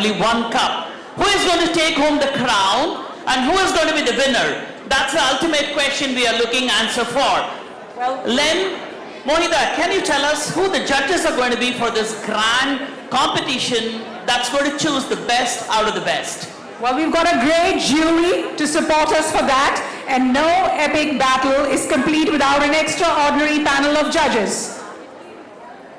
only one cup. Who is going to take home the crown and who is going to be the winner? That's the ultimate question we are looking answer for. Well, Len, Mohita, can you tell us who the judges are going to be for this grand competition that's going to choose the best out of the best? well, we've got a great jury to support us for that, and no epic battle is complete without an extraordinary panel of judges.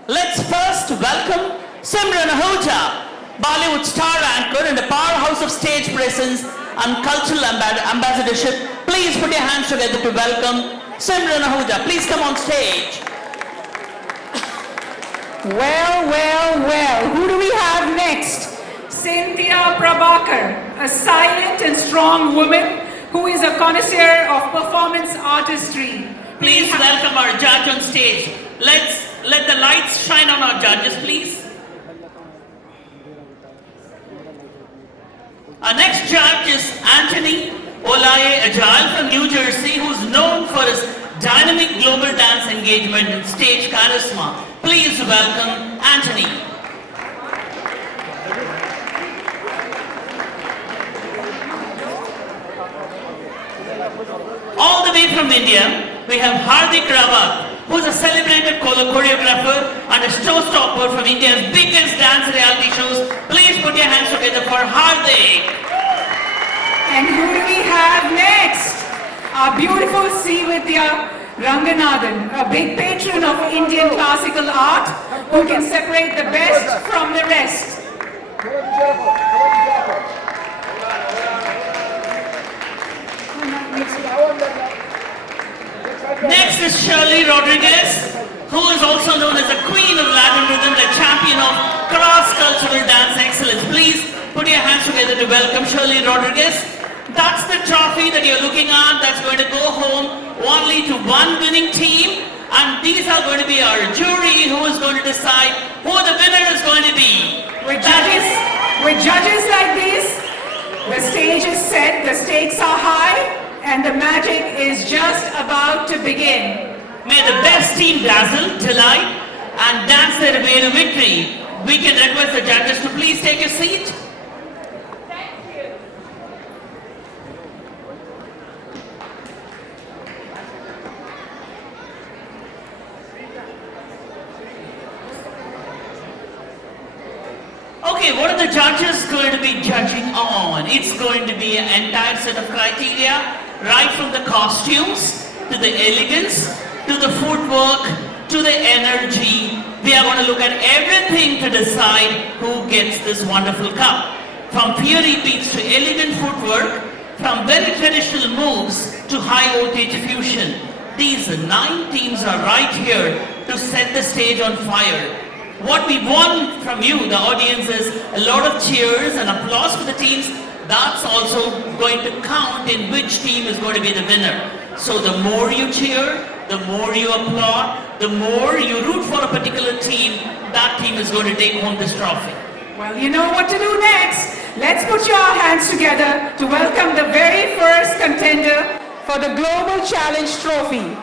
Let's first welcome Simran Ahuja, Bollywood star anchor and a powerhouse of stage presence and cultural ambassadorship. Please put your hands together to welcome Simran Ahuja. Please come on stage. Well, well, well, who do we have next? Cynthia Prabhakar, a silent and strong woman who is a connoisseur of performance artistry. Please welcome our judge on stage. Let's let the lights shine on our judges, please. Our next judge is Anthony Olaye Ajal from New Jersey, who's known for his dynamic global dance engagement and stage charisma. Please welcome Anthony. All the way from India, we have Hardik Rawat, who is a celebrated choreographer and a showstopper from India's biggest dance reality shows. Please put your hands together for Hardik. And who do we have next? Our beautiful Srividya Ranganathan, a big patron of Indian classical art, who can separate the best from the rest. Next is Shirley Rodriguez, who is also known as the Queen of Latin Rhythm, the champion of cross-cultural dance excellence. Please put your hands together to welcome Shirley Rodriguez. That's the trophy that you're looking at that's going to go home only to one winning team. And these are going to be our jury who is going to decide who the winner is going to be. With judges like this, the stage is set, the stakes are high, and the magic is just about to begin. May the best team dazzle, delight, and dance their way to victory. We can request the judges to please take a seat. Okay, what are the judges going to be judging on? It's going to be an entire set of criteria, right from the costumes, to the elegance, to the footwork, to the energy. We are going to look at everything to decide who gets this wonderful cup. From fiery beats to elegant footwork, from very traditional moves to high voltage fusion. These 9 teams are right here to set the stage on fire. What we want from you, the audience, is a lot of cheers and applause for the teams. That's also going to count in which team is going to be the winner. So the more you cheer, the more you applaud, the more you root for a particular team, that team is going to take home this trophy. Well, you know what to do next. Let's put your hands together to welcome the very first contender for the Global Challenge Trophy.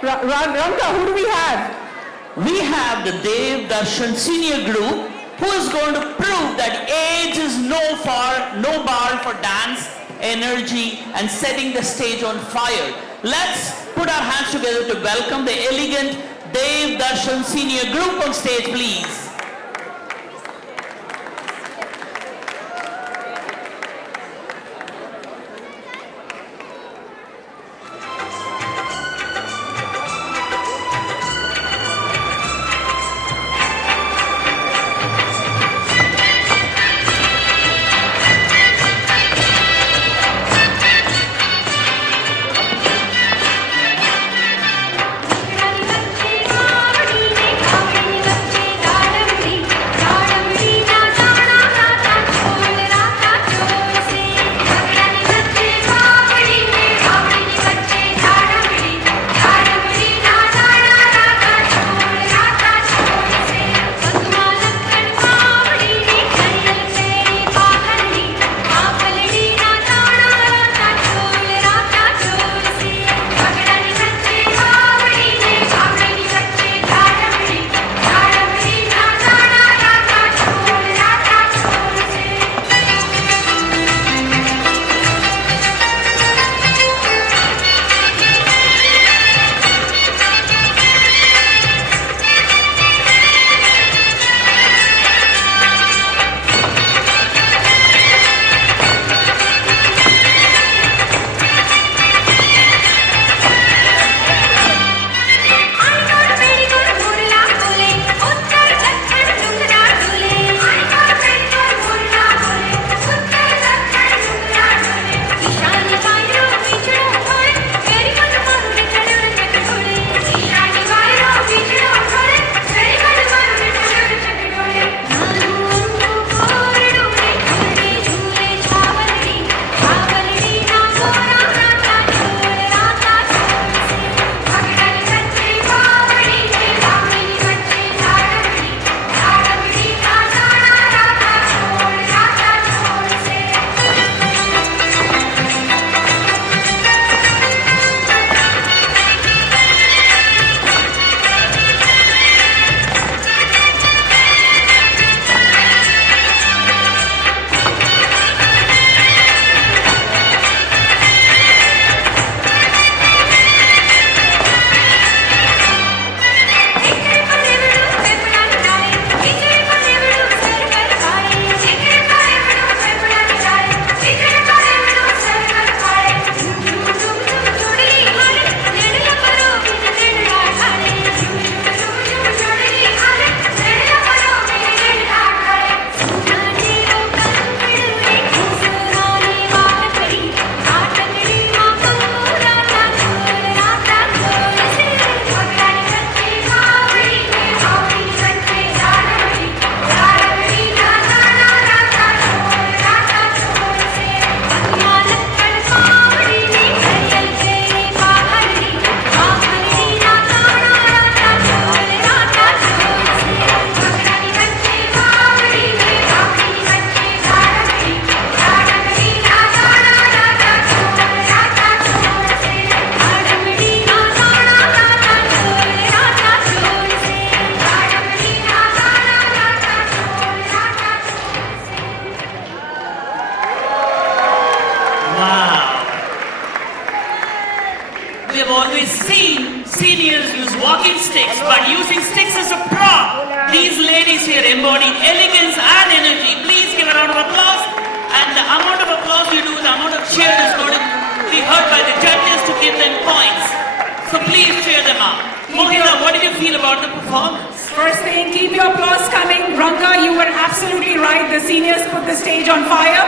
Ranga, who do we have? We have the Dev Darshan Senior Group, who is going to prove that age is no bar for dance, energy, and setting the stage on fire. Let's put our hands together to welcome the elegant Dev Darshan Senior Group on stage, please. Thank you. walking sticks, but using sticks as a prop. These ladies here embody elegance and energy. Please give a round of applause. And the amount of applause you do, the amount of cheer is going to be heard by the judges to give them points. So please cheer them up. Mohita, what did you feel about the performance? First thing, keep your applause coming. Ranga, you were absolutely right. The seniors put the stage on fire.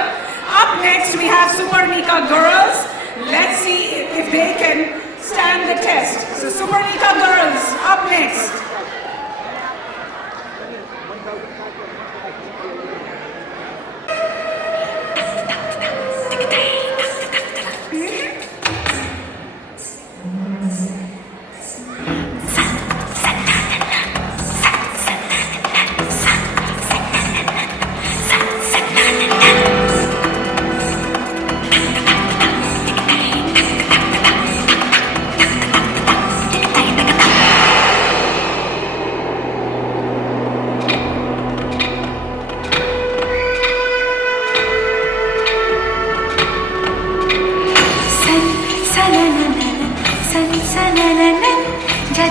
Up next, we have Suparnika girls. Let's see if they can stand the test. So Suparnika girls, up next.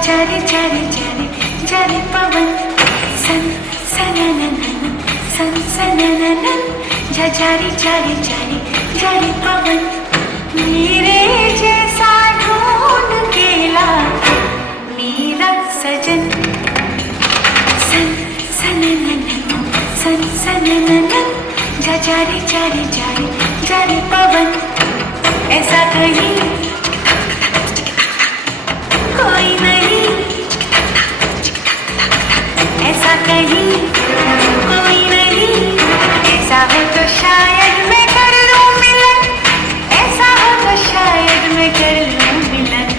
Jari jari jari jari pavan san sanananan san sanananan jari jari jari jari pavan मेरे जैसा ढूंढ के ला मेरा सजन सन सनननन सन सनननन जरी जरी जरी जरी पवन ऐसा कहीं कोई नहीं ऐसा कहीं कोई नहीं ऐसा हो तो शायद मैं कर लूं मिलन ऐसा हो तो शायद मैं कर लूं मिलन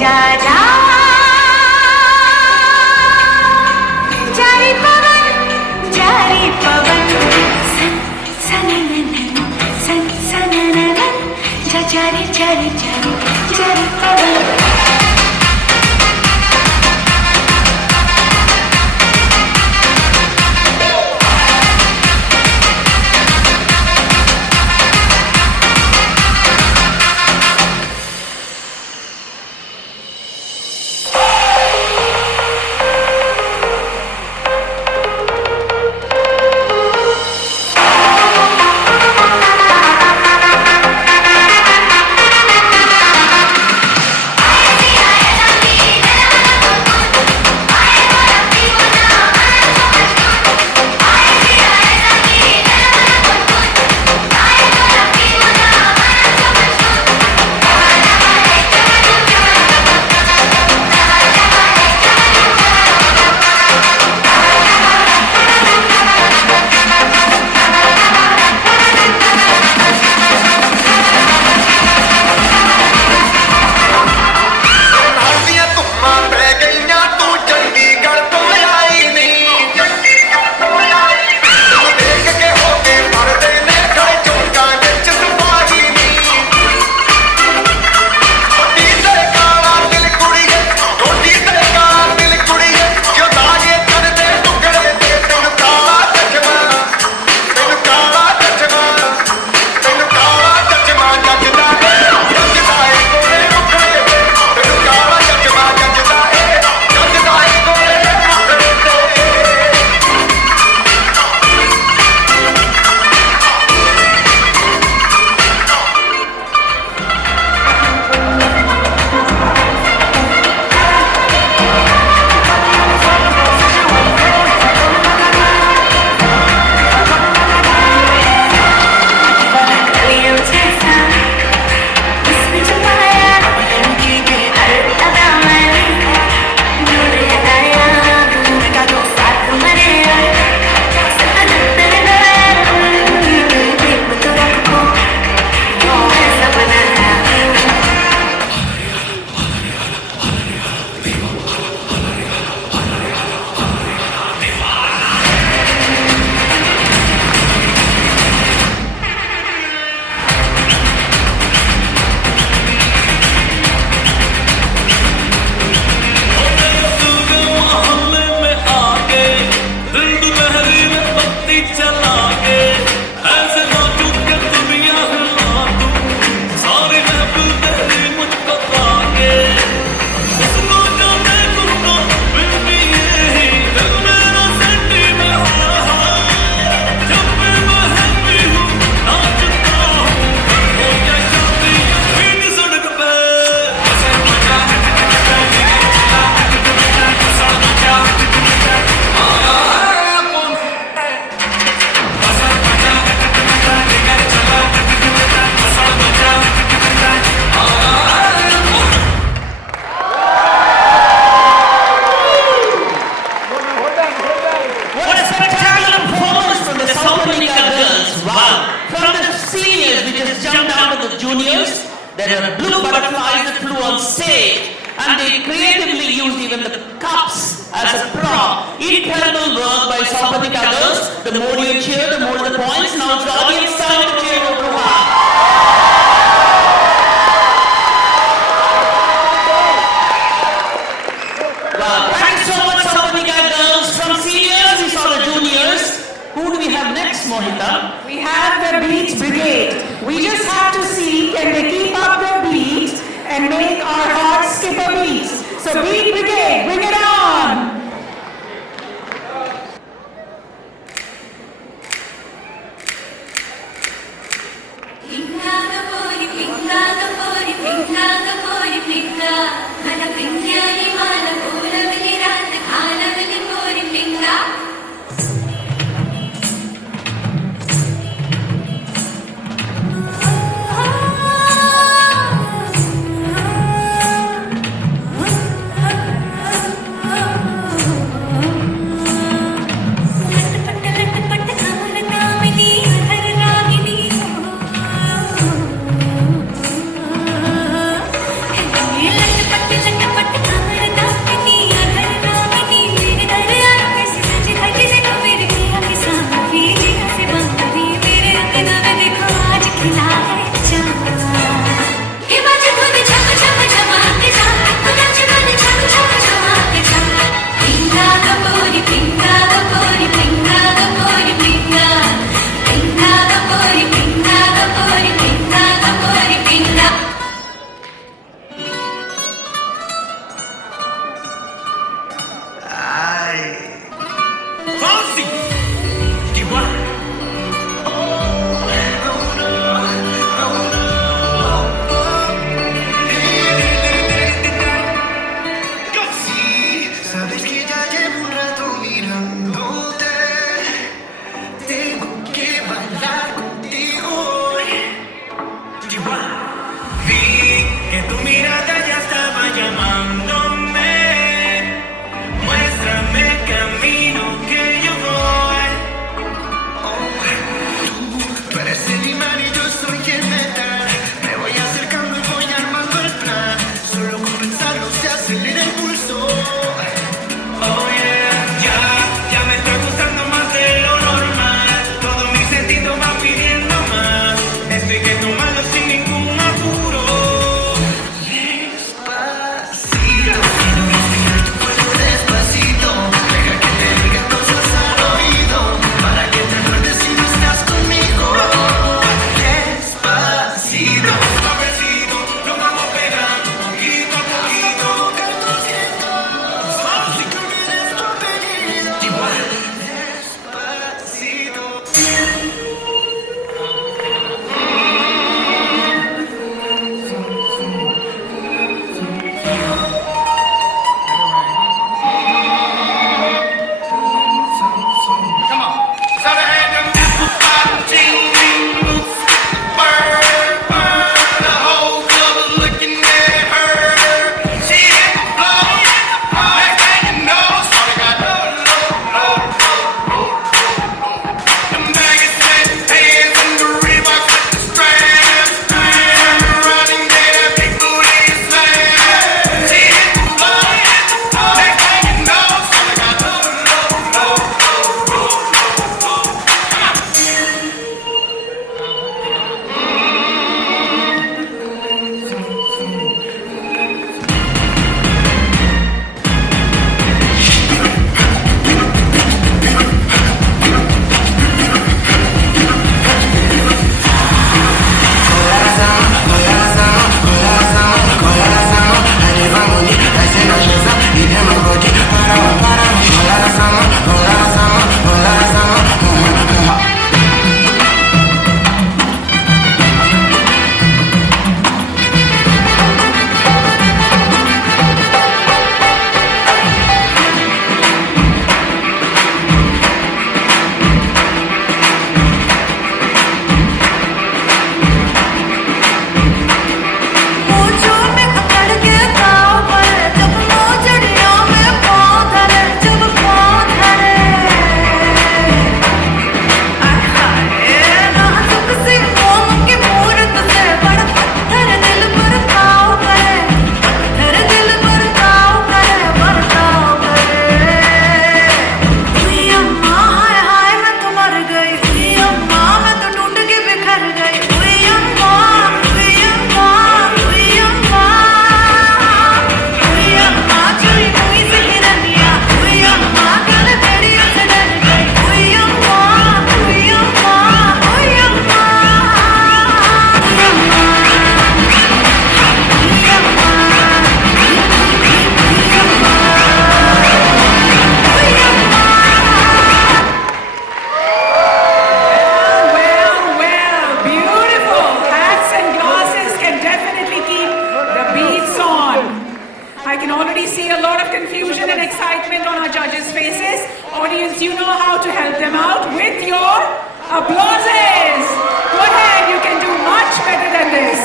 जा जा जारी पवन सन सनननन सन सनननन जरी जरी जरी जरी as a prop. Incredible work by Sampatika girls. The more you cheer, the more the points. Now it's the audience time to cheer over her. Wow, thank you so much, Sampatika girls. From seniors, we saw the juniors. Who do we have next, Mohita? We have the Beat Brigade. We just have to see can they keep up their beat and make our hearts skip a beat. So Beat Brigade, bring it on! lot of confusion and excitement on our judges' faces. Audience, you know how to help them out with your applauses. Go ahead, you can do much better than this.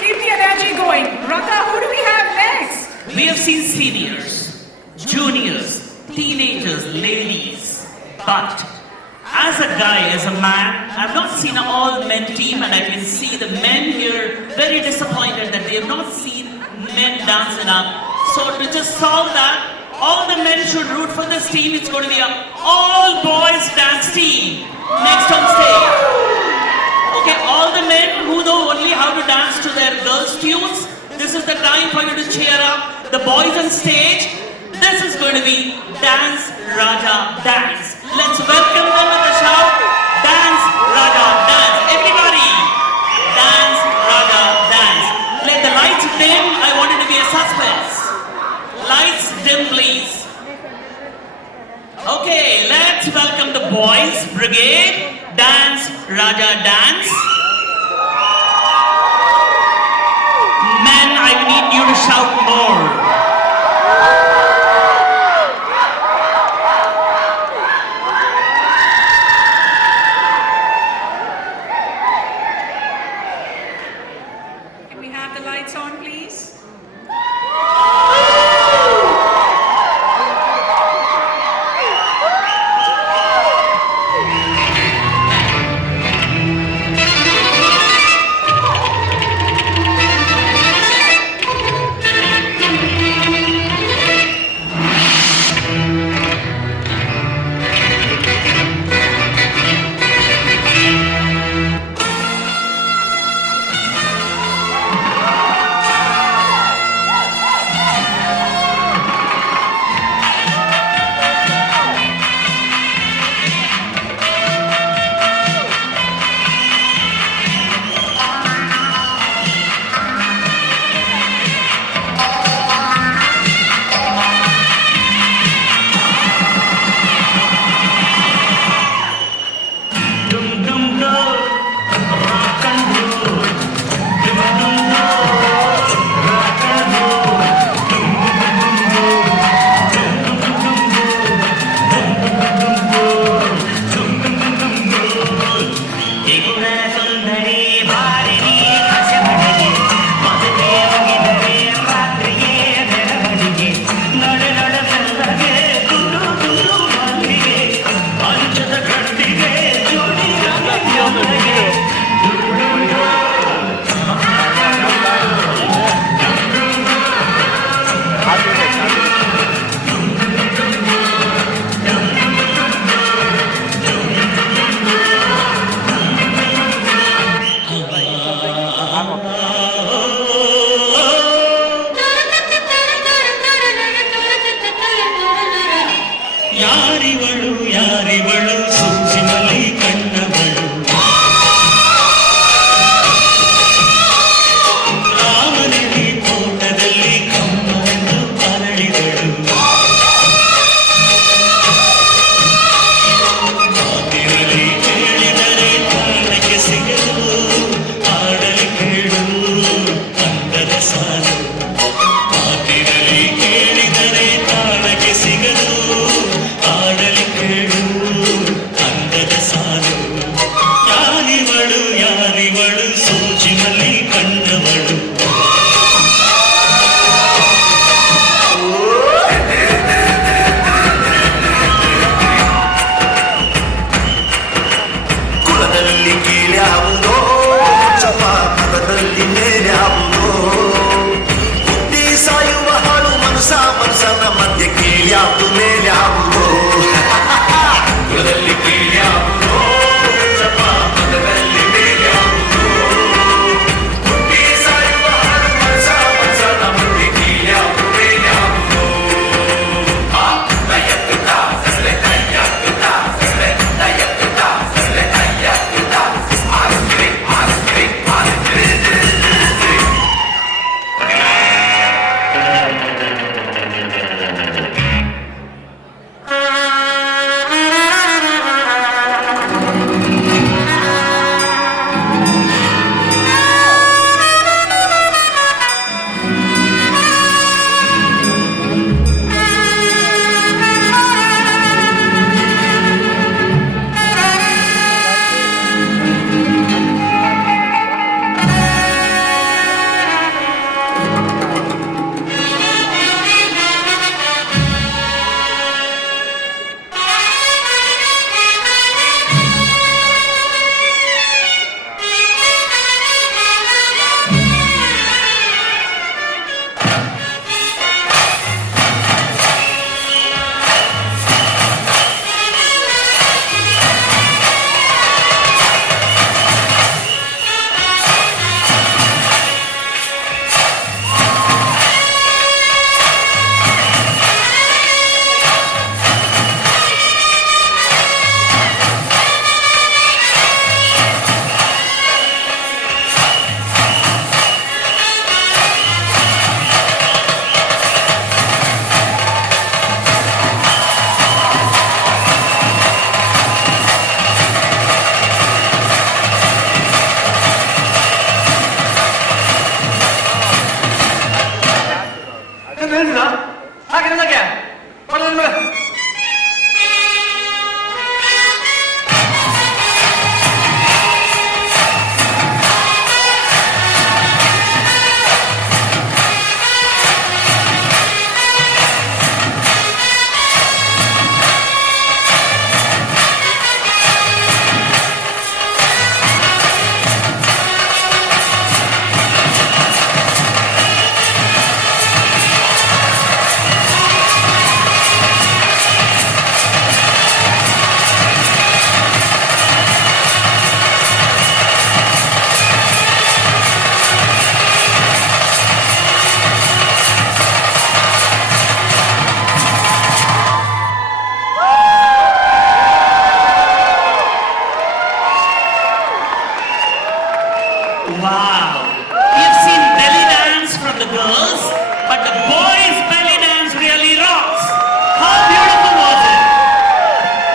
Keep the energy going. Raka, who do we have next? We have seen seniors, juniors, teenagers, ladies. But as a guy, as a man, I've not seen an all-men team, and I can see the men here very disappointed that they have not seen men dance enough. So to just solve that, all the men should root for this team. It's going to be an all-boys dance team next on stage. Okay, all the men who know only how to dance to their girls' tunes, this is the time for you to cheer up the boys on stage. This is going to be Dance Raja Dance. Let's welcome them with a shout. Dance Raja Dance. Everybody, Dance Raja Dance. Let the lights dim. I want it to be a suspense. Lights dim, please. Okay, let's welcome the boys brigade. Dance Raja Dance. Men, I need you to shout more. Can we have the lights on, please? ಯಾರಿವಳು ಯಾರಿವಳು ಸೂಜಿಮಲಿ ಕಣ್ಣವಳು ರಾಮನಲ್ಲಿ ತೋಟದಲ್ಲಿ ಕಮ್ಮನೆಂದು ಅರಳಿದಳು ಮಾತಿರಲಿ ಕೇಳಿದರೆ ತಾಳಕ್ಕೆ ಸಿಗಲು ಆಡಲಿ ಕೇಳು ಅಂದದ ಸಾಲು ಮಾತಿರಲಿ ಕೇಳಿದರೆ ತಾಳಕ್ಕೆ ಸಿಗಲು ಆಡಲಿ ಕೇಳು ಅಂದದ ಸಾಲು ಯಾರಿವಳು ಯಾರಿವಳು ಸೂಜಿಮಲ್ಲಿ ಕಣ್ಣವಳು क्या Wow. We've seen belly dance from the girls, but the boys' belly dance really rocks. How beautiful was it?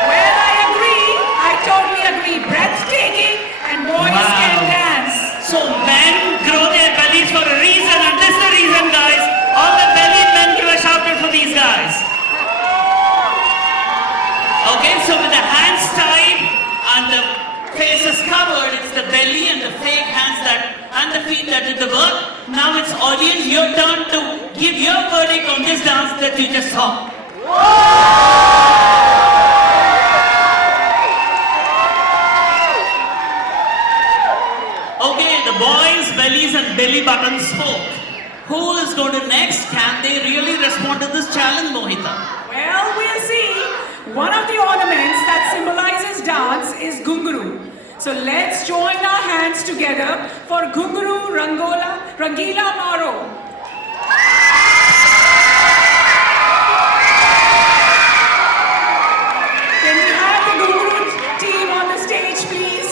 Well, I agree. I totally agree. Breathtaking and boys Wow. can dance. So men grow their bellies for a reason, and this is the reason, guys. All the belly men give a shout out for these guys. Okay, so with the hands tied and the faces covered, it's the belly and the fake hands and the feet that did the work. Now it's audience, your turn to give your verdict on this dance that you just saw. Okay, the boys' bellies and belly buttons spoke. Who is going to next? Can they really respond to this challenge, Mohita? Well, we'll see. One of the ornaments that symbolizes dance is Gunguru. So let's join our hands together for Gunguru Rangila Maro. Can we have the Gunguru team on the stage, please?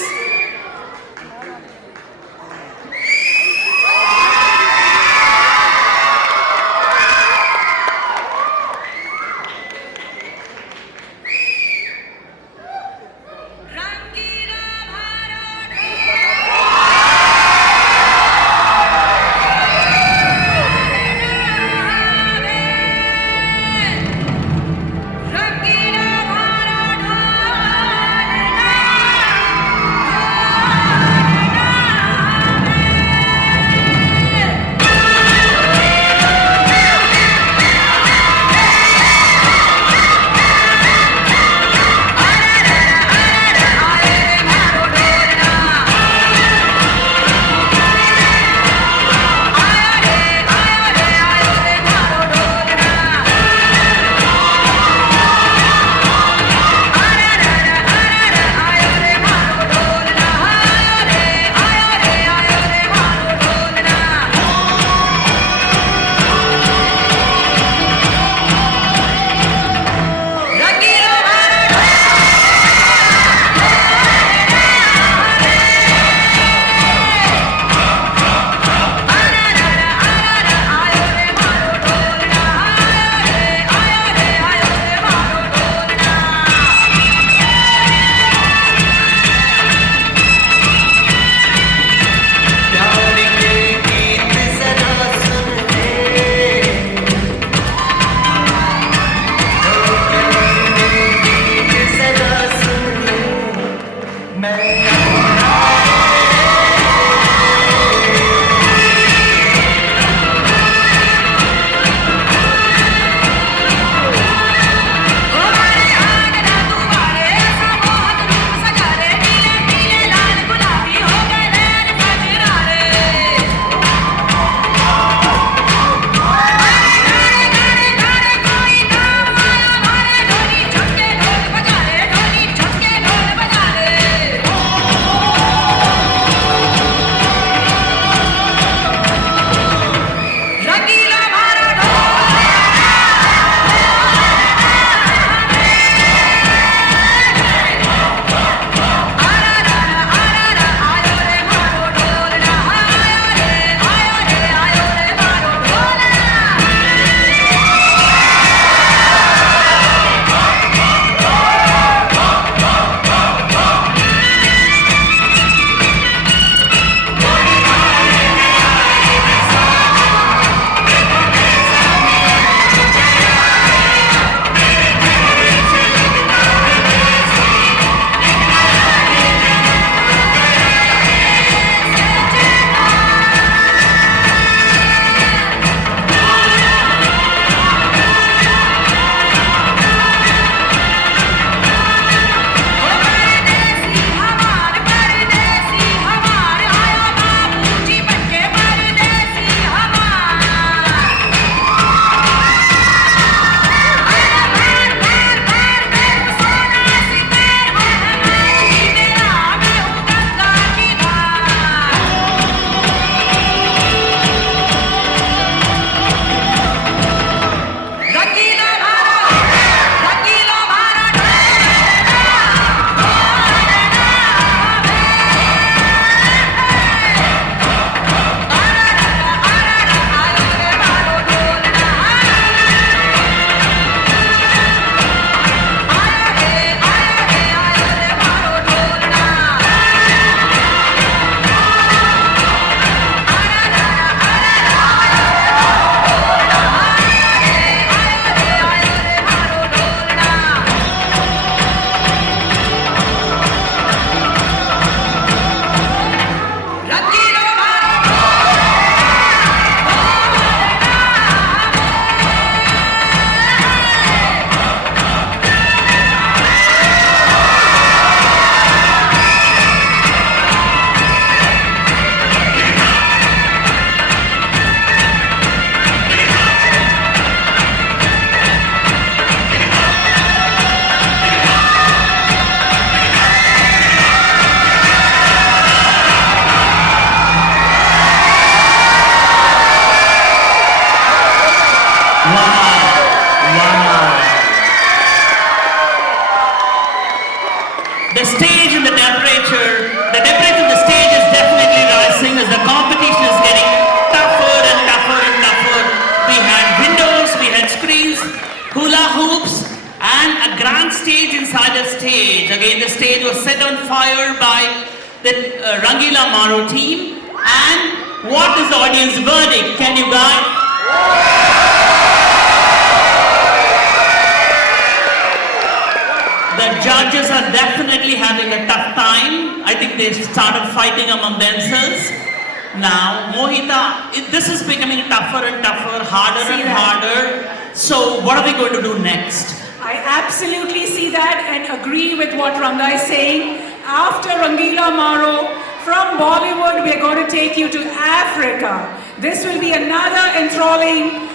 hula hoops, and a grand stage inside the stage. Again, the stage was set on fire by the Rangila Maro team. And what is the audience verdict? Can you guys? The judges are definitely having a tough time. I think they started fighting among themselves. Now, Mohita, this is becoming tougher and tougher, harder See and that? harder. So, what are we going to do next? I absolutely see that and agree with what Ranga is saying. After Rangila Maro, from Bollywood, we're going to take you to Africa. This will be another enthralling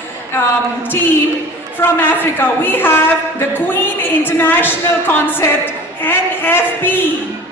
team from Africa. We have the Queen International Concept, NFP.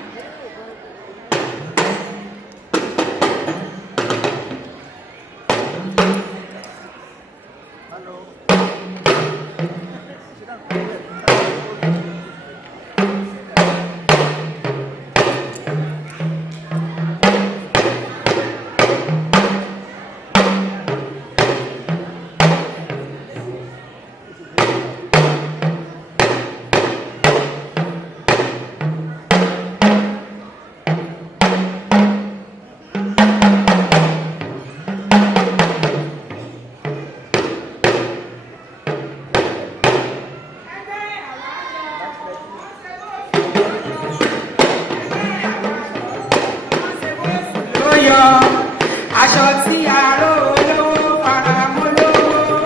Aṣọ tí a ró olówó fara mọ́ lówó,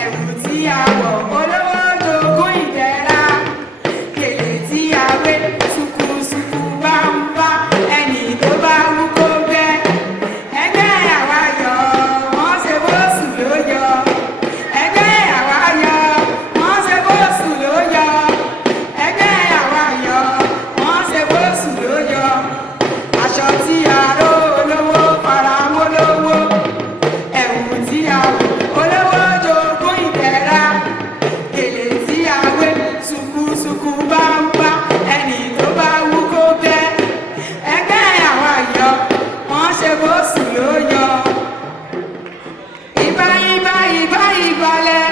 ẹ̀wù tí a wọ̀ olówó jogún ìdẹ̀ra, gèlè tí a wé ṣùkùṣùkù bá ń bá ẹni tó bá wú kó gbẹ́. Ẹgbẹ́ àwa yọ̀ wọ́n ṣe bó sùn ló yọ. Ẹgbẹ́ àwa yọ̀ wọ́n ṣe bó sùn ló yọ. Ẹgbẹ́ àwa yọ̀ wọ́n ṣe bó sùn ló yọ. Aṣọ tí a ró olówó fara mọ́ lówó, ẹ̀wù tí a wọ̀ olówó jogún ìdẹ̀ra, gèlè tí a wé ṣùkùṣùkù bá ń bá ẹni tó bá wú kó bẹ́. Ẹgbẹ́ àwa yọ̀ wọ́n ṣe bó sùn ló yọ. Ìbà ìbà ìbà ìbàlẹ̀,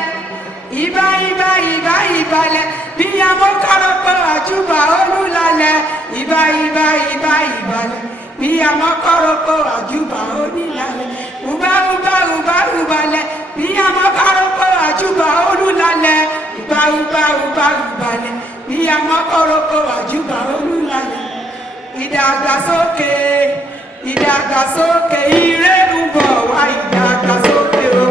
ìbà ìbà ìbà ìbàlẹ̀, bí amọ́ kọ́rọ́pọ̀ àjùbà olúlalẹ̀. Ìbà ìbà ìbà ìbàlẹ̀, bí amọ́ kọ́rọ́pọ̀ àjùbà olúlalẹ̀. Ùbá ùbá ùbá ùbàlẹ̀, bí amọ́ kọ́rọ́pọ̀ àjùbà olúlalẹ̀. Ìbà ùbá ùbá ùbàlẹ̀, bí amọ́ kọ́rọ́pọ̀ àjùbà olúlalẹ̀. Ìdàgbàsókè, ìdàgbàsókè, ire ń bọ̀ wá ìdàgbàsókè o.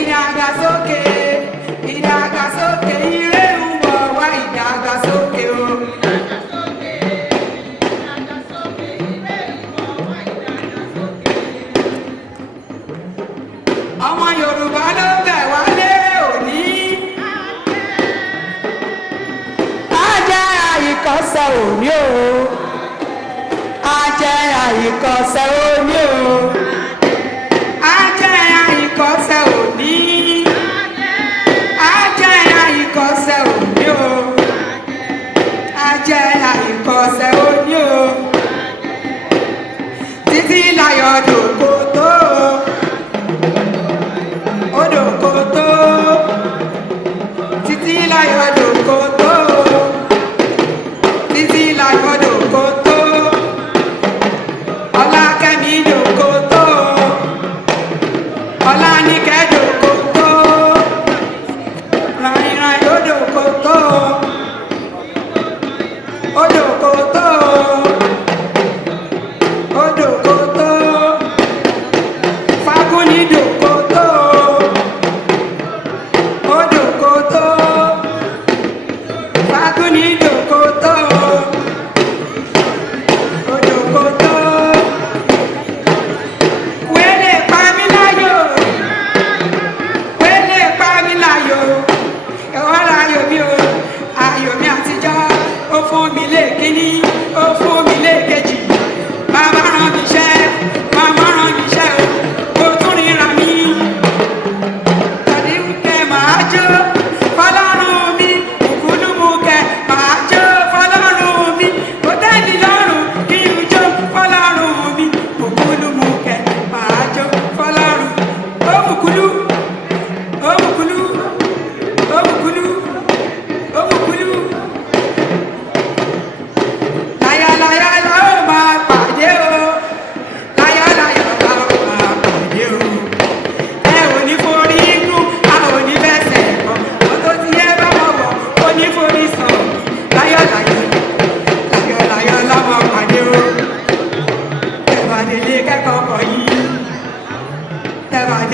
Ìdàgbàsókè, ìdàgbàsókè, ire ń bọ̀ wá ìdàgbàsókè o. Ọmọ Yorùbá ló bẹ̀ wá lérè òní. Á jẹ́ àyíkọ́sẹ̀ òní o. Á jẹ́ àyíkọ́sẹ̀ òní o. Á jẹ́ àyíkọ́sẹ̀ òní. Á jẹ́ àyíkọ́sẹ̀ òní o. Á jẹ́ àyíkọ́sẹ̀ òní o. Títí láyọ̀ dòkó tó. Odòkó tó. Títí láyọ̀ dòkó tó. Títí láyọ̀ dòkó tó. Ọlákẹ́mi dòkó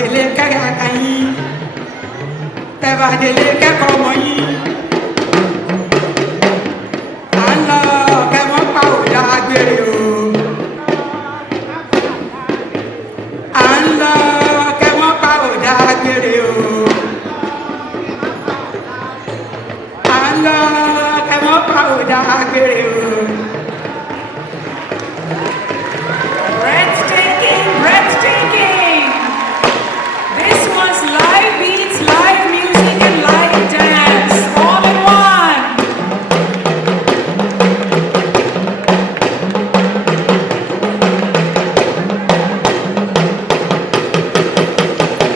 délé kẹ́kẹ́ ẹ̀yìn tẹ́ bá délé kẹ́kọ̀ọ́ ọmọ yín à ń lọ kẹ́mọ́ pa òdà gbére o à ń lọ kẹ́mọ́ pa òdà gbére o à ń lọ kẹ́mọ́ pa òdà gbére o. Breathtaking, breathtaking. This was live beats, live music, and live dance, all in one.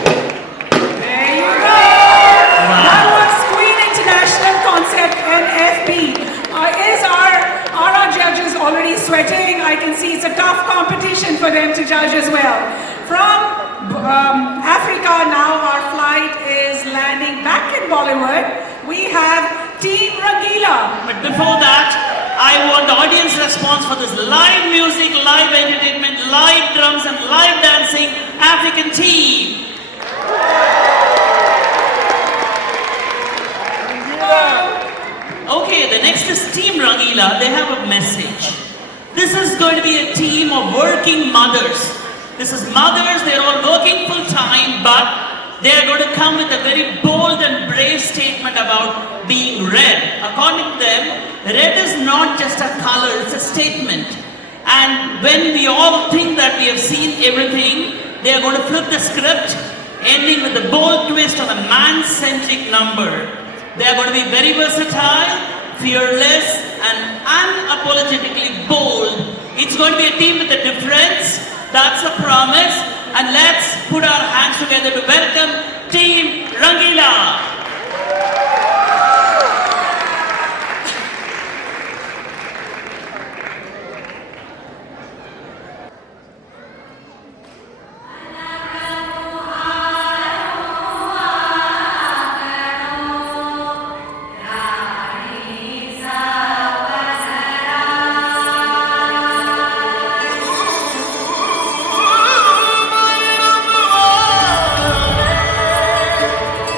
There you go. That was Queen International Concept NFP. Is our judges already sweating? I can see it's a tough competition for them to judge as well. From Africa now, our flight is landing back in Bollywood. We have Team Rangila. But before that, I want the audience response for this live music, live entertainment, live drums and live dancing African team. Okay, the next is Team Rangila. They have a message. This is going to be a team of working mothers. This is mothers, they're all working full time, but they're going to come with a very bold and brave statement about being red. According to them, red is not just a color, it's a statement. And when we all think that we have seen everything, they are going to flip the script, ending with a bold twist on a man-centric number. They are going to be very versatile, fearless, and unapologetically bold. It's going to be a team with a difference. That's a promise. And let's put our hands together to welcome Team Rangila.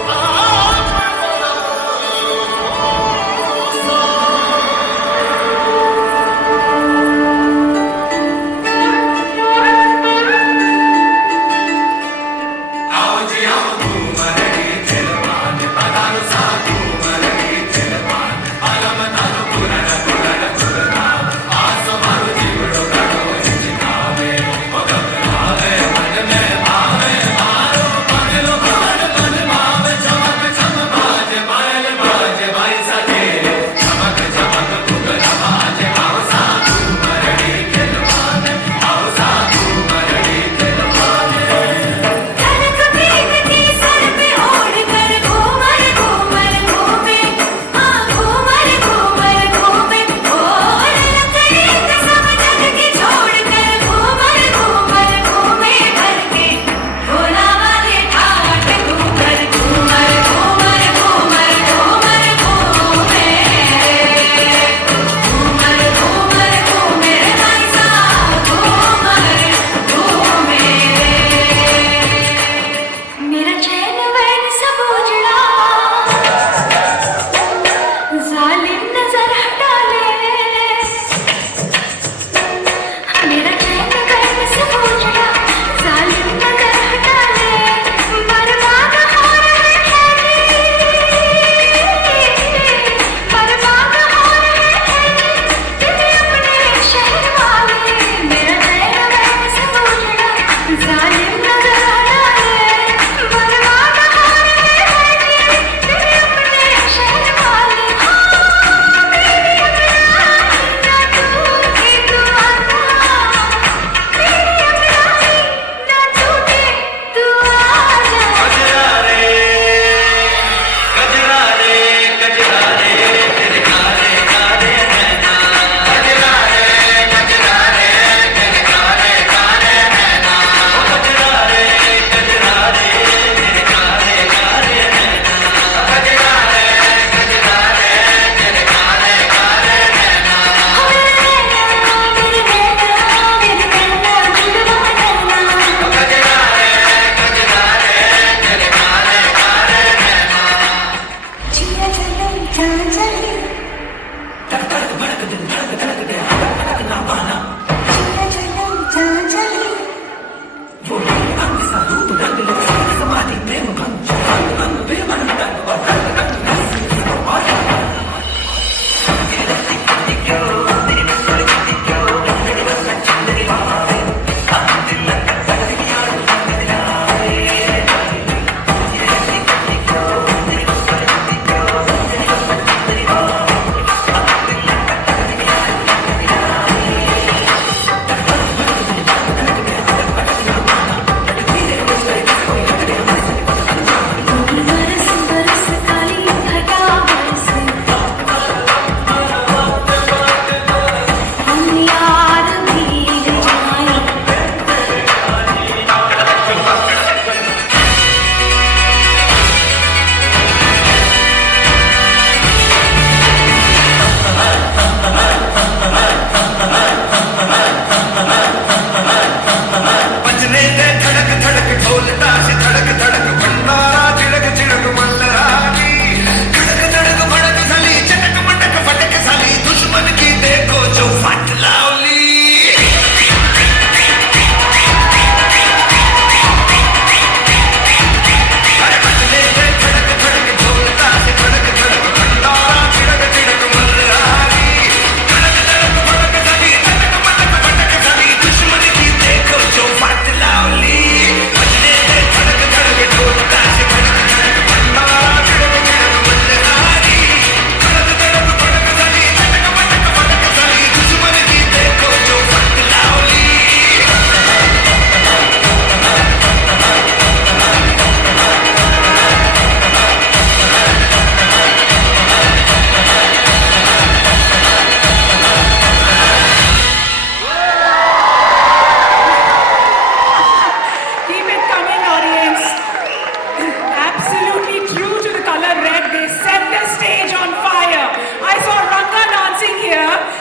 Ah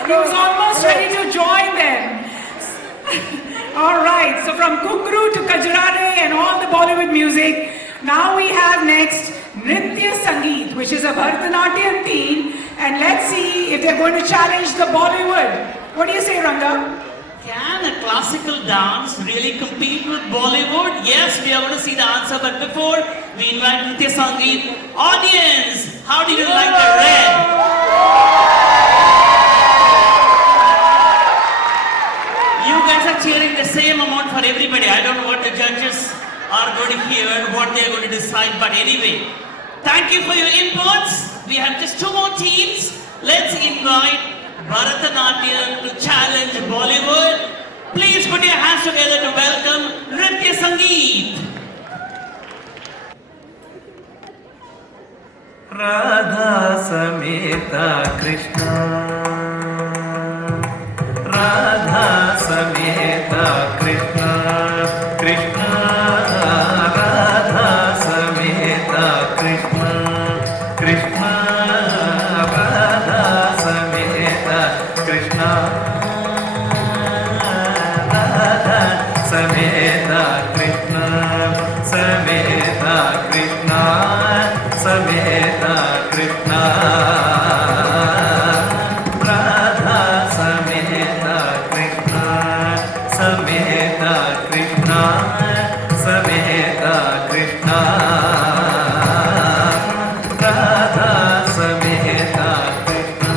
He was almost ready to join them. All right, so from Kungru to Kajrare and all the Bollywood music, now we have next Nritya Sangeet, which is a Bharatanatyam team, and let's see if they're going to challenge the Bollywood. What do you say, Ranga? Can a classical dance really compete with Bollywood? Yes, we are going to see the answer, but before we invite Nritya Sangeet, audience, how did you like the red? You guys are cheering the same amount for everybody. I don't know what the judges are going to hear, what they are going to decide, but anyway, thank you for your inputs. We have just 2 more teams. Let's invite Bharatanatyam to challenge Bollywood. Please put your hands together to welcome Nritya Sangeet. Radha Sameta Krishna, Radha Sameta Krishna, Krishna, Radha Sameta Krishna, Krishna, Radha Sameta Krishna, Radha Sameta Krishna, Sameta Krishna, Sameta Krishna, Radha Sameta Krishna, Sameta Krishna, Sameta Krishna, Radha Sameta Krishna.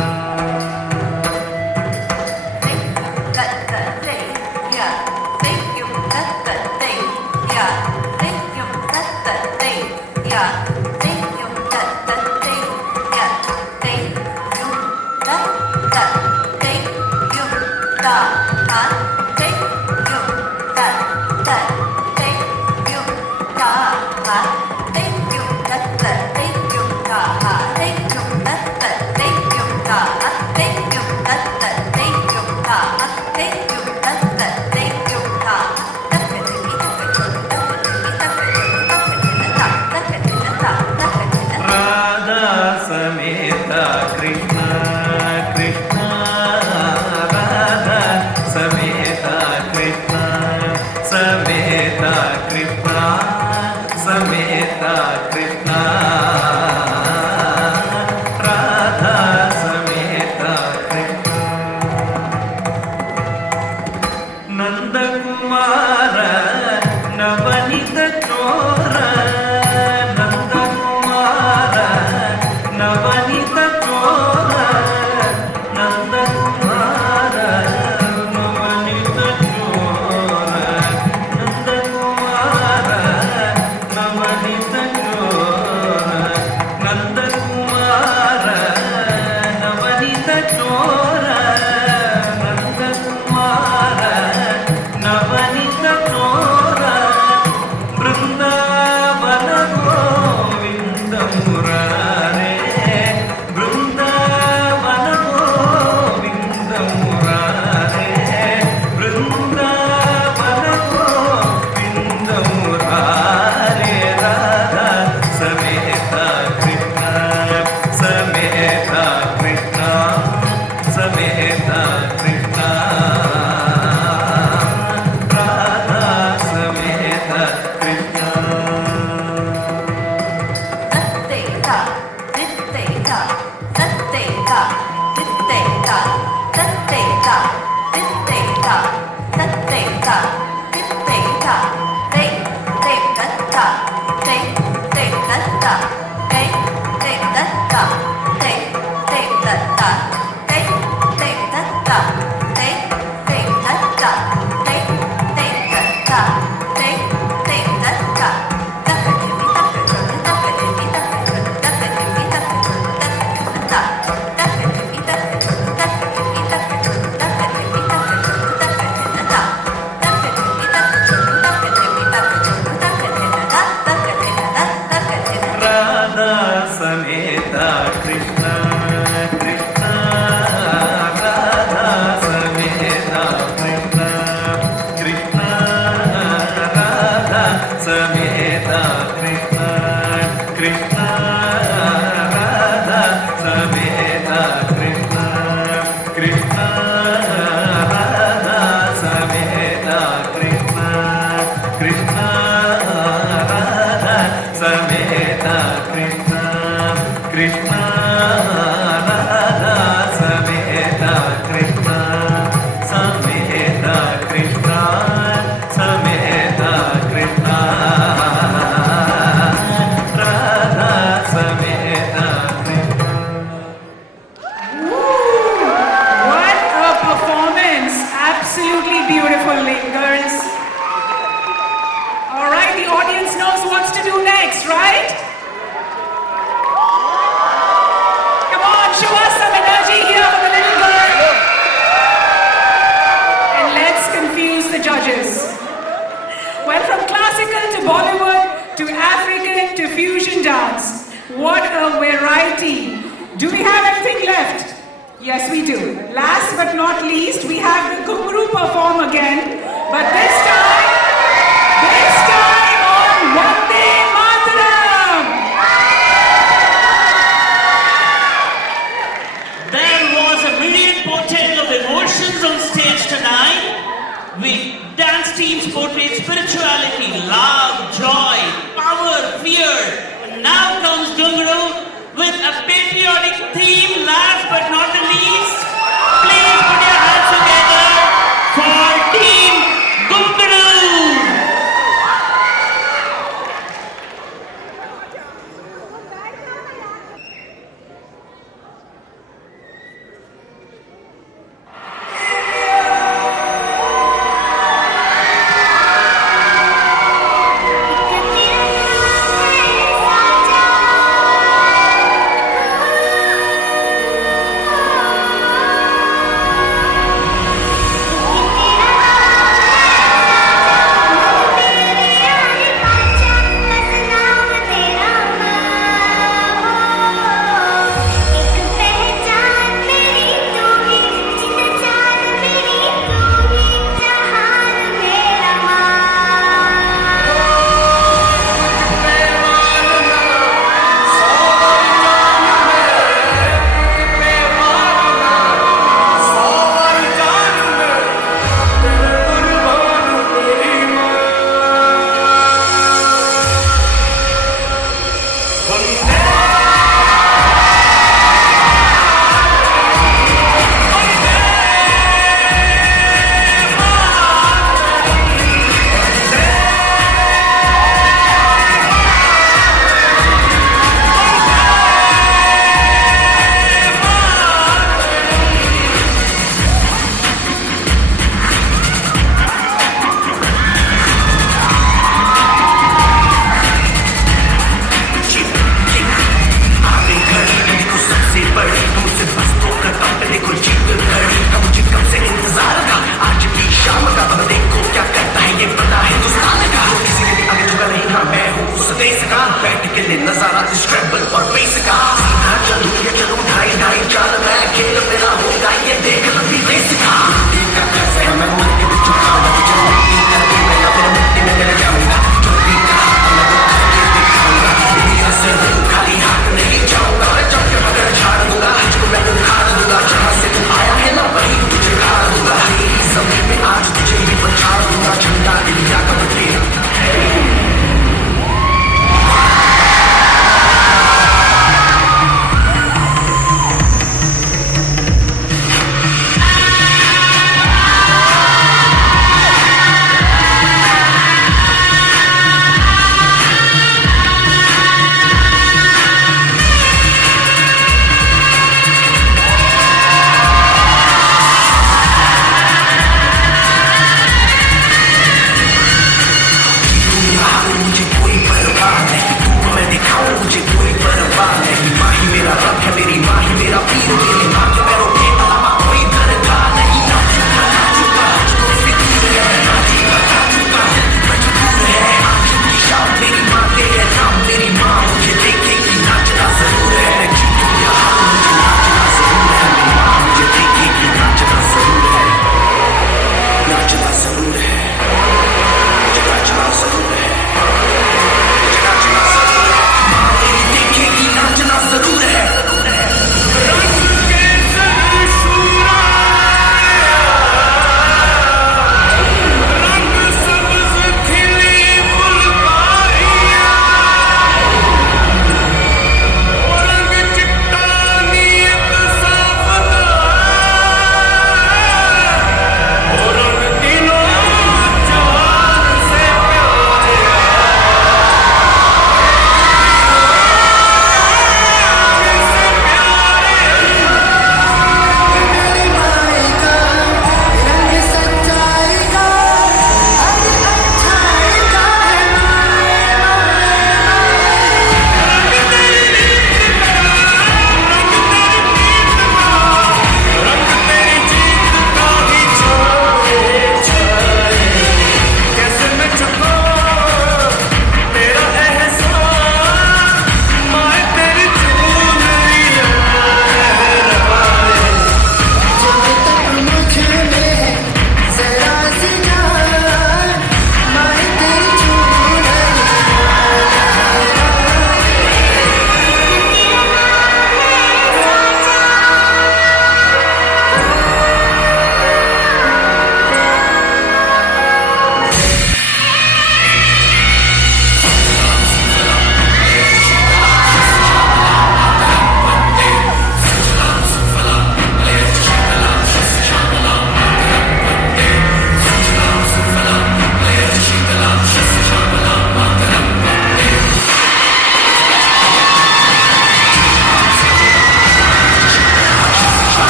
Radha Sameta Krishna, Krishna, Radha Sameta Krishna, Sameta Krishna, Sameta Krishna, Radha Sameta Krishna. Nanda Kumara, Navanita Chora, Nanda Kumara, Navanita Chora, Nanda Kumara, Navanita Chora, Nanda Kumara, Navanita Chora, Nanda Kumara, Navanita Chora, Nanda Kumara, Navanita Chora, Vrindavana Govinda Murare, Vrindavana Govinda Murare, Vrindavana Govinda Murare, Radha Sameta Krishna, Sameta Krishna, Sameta Krishna, Radha Sameta Krishna. Radha Sameta Krishna, Krishna, Radha Sameta Krishna, Krishna, Radha Sameta Krishna, Krishna, Radha Sameta Krishna, Krishna, समेत कृष्ण कृष्ण राधा समेत कृष्ण समेत कृष्ण समेत कृष्ण राधा समेत Krishna What a performance! Absolutely beautiful, girls. All right, the audience knows what to do next, right? Come on, show us some energy here for the little girl. And let's confuse the judges. Well, from classical to Bollywood to African to fusion dance, what a variety. Do we have anything left? Yes, we do. Last but not least, we have the Gunguru perform again, but this time on Vande Mataram. There was a myriad portent of emotions on stage tonight. Dance teams portrayed spirituality, love, joy, power, fear. And now comes Gunguru with a patriotic theme. Last but not the least, please put your hands together for Team Gunguru.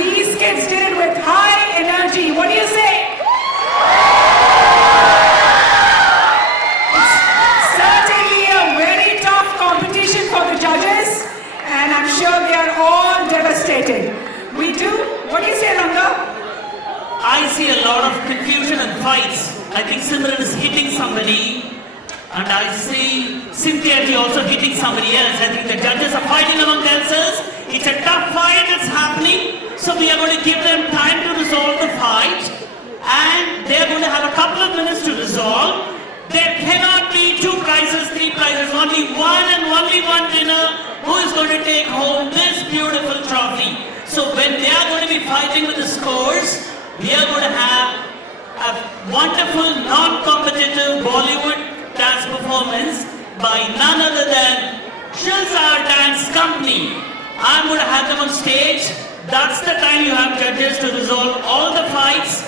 these kids did it with high energy. What do you say? It's certainly a very tough competition for the judges, and I'm sure they are all devastated. What do you say, Ranga? I see a lot of confusion and fights. I think Simran is hitting somebody, and I see Cynthia Ji also hitting somebody else. I think the judges are fighting among themselves. It's a tough fight that's happening, so we are going to give them time to resolve the fight, and they are going to have a couple of minutes to resolve. There cannot be 2 prizes, 3 prizes, only one and only one winner who is going to take home this beautiful trophy. So when they are going to be fighting with the scores, we are going to have a wonderful non-competitive Bollywood dance performance by none other than Shilzar Dance Company. I'm going to have them on stage. That's the time you have judges to resolve all the fights.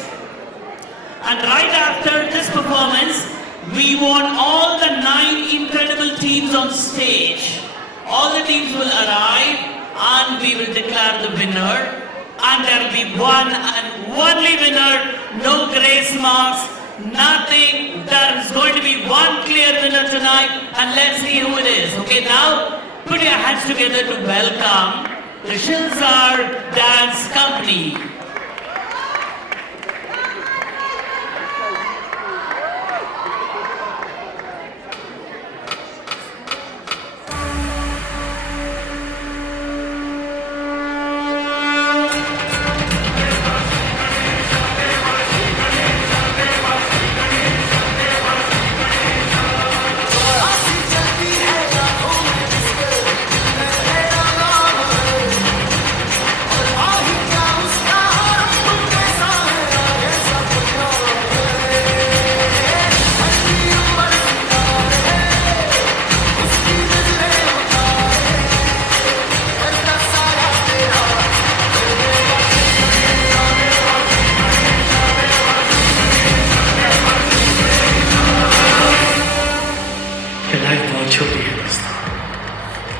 And right after this performance, we want all the 9 incredible teams on stage. All the teams will arrive and we will declare the winner. And there will be one and only winner, no grace marks, nothing. There is going to be one clear winner tonight, and let's see who it is. Okay, now put your hands together to welcome the Shilzar Dance Company.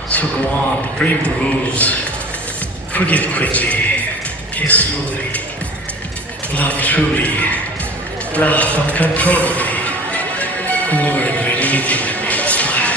So go on, break the rules. Forgive quickly, kiss slowly, love truly, laugh uncontrollably. Lord, anything that makes us smile.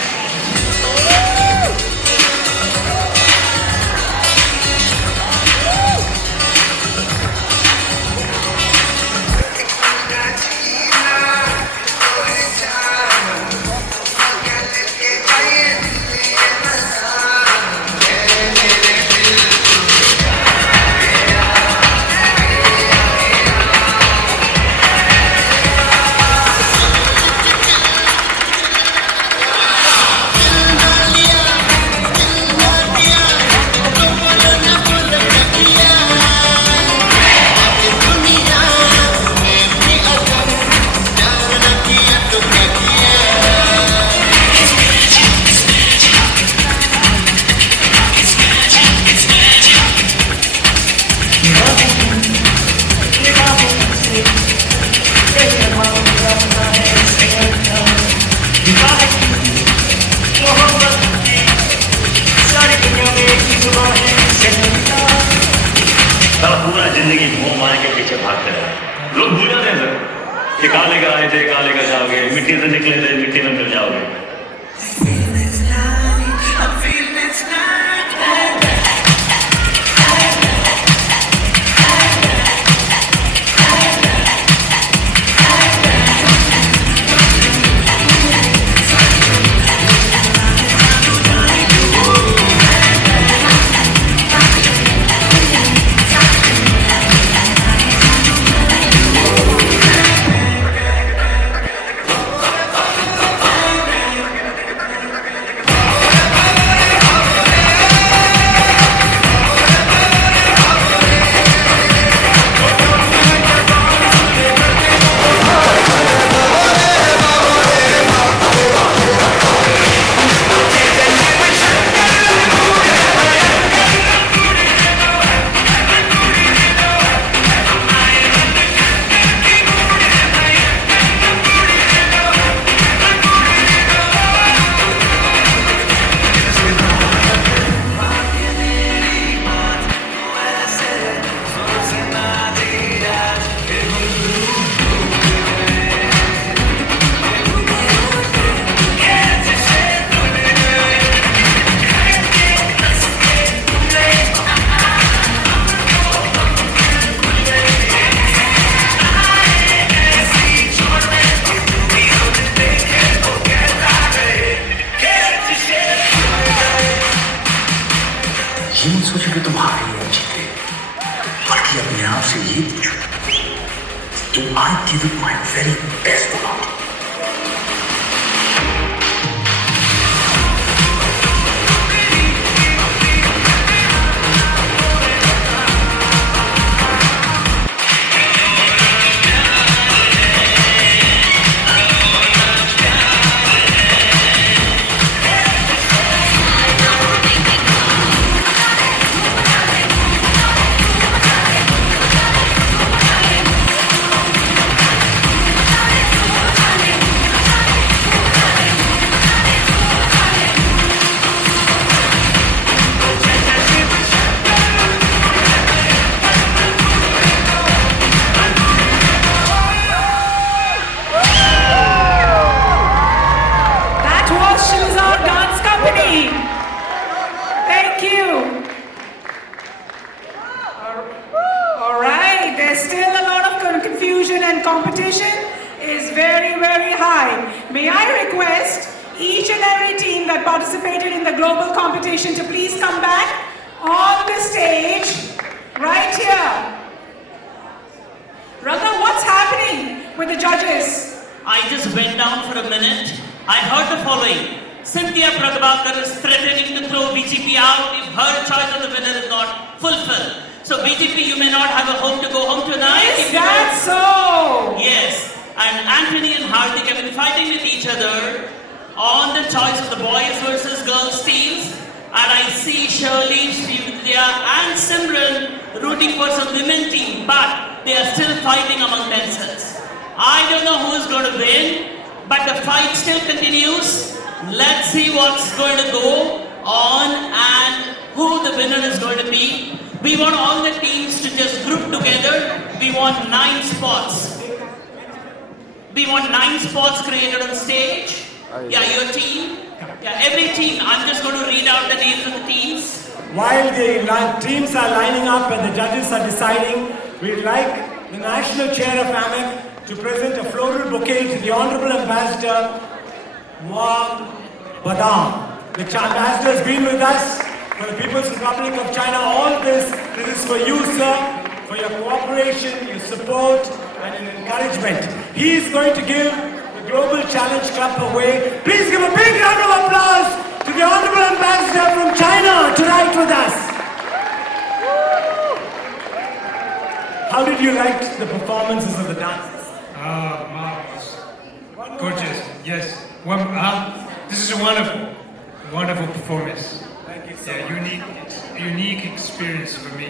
पूरा जिंदगी मोह माया के पीछे भागते रहे। लोग भूल जाते हैं सर कि कहाँ लेकर आए थे, कहाँ लेकर जाओगे, मिट्टी से निकले थे, मिट्टी में मिल जाओगे। ये मत सोचो कि तुम हारे या जीते, बल्कि अपने आप से ये पूछो कि I give it my very best और not. That was Shilzar Dance Company. Thank you. All right, there's still a lot of confusion and competition is very, very high. May I request each and every team that participated in the global competition to please come back on the stage right here. Ranga, what's happening with the judges? I just went down for a minute. I heard the following. Cynthia Prabhakar is threatening to throw BJP out if her choice of the winner is not fulfilled. So BJP, you may not have a home to go home tonight. Is if you that don't- so? Yes. And Anthony and Hardik have been fighting with each other on the choice of the boys versus girls teams. And I see Shirley, Srividya and Simran rooting for some women team, but they are still fighting among themselves. I don't know who is going to win, but the fight still continues. Let's see what's going to go on and who the winner is going to be. We want all the teams to just group together. We want 9 spots. We want 9 spots created on stage. Yeah, your team. Yeah, every team. I'm just going to read out the names of the teams. While the teams are lining up and the judges are deciding, we'd like the National Chair of AMEC to present a floral bouquet to the Honorable Ambassador Muam Badam. The ambassador has been with us for the People's Republic of China. All this is for you, sir, for your cooperation, your support, and your encouragement. He is going to give the Global Challenge Cup away. Please give a big round of applause to the Honorable Ambassador from China tonight with us. How did you like the performances of the dancers? Marvelous. Gorgeous. Yes. Well, this is a wonderful performance. Thank you, Yeah, unique experience for me.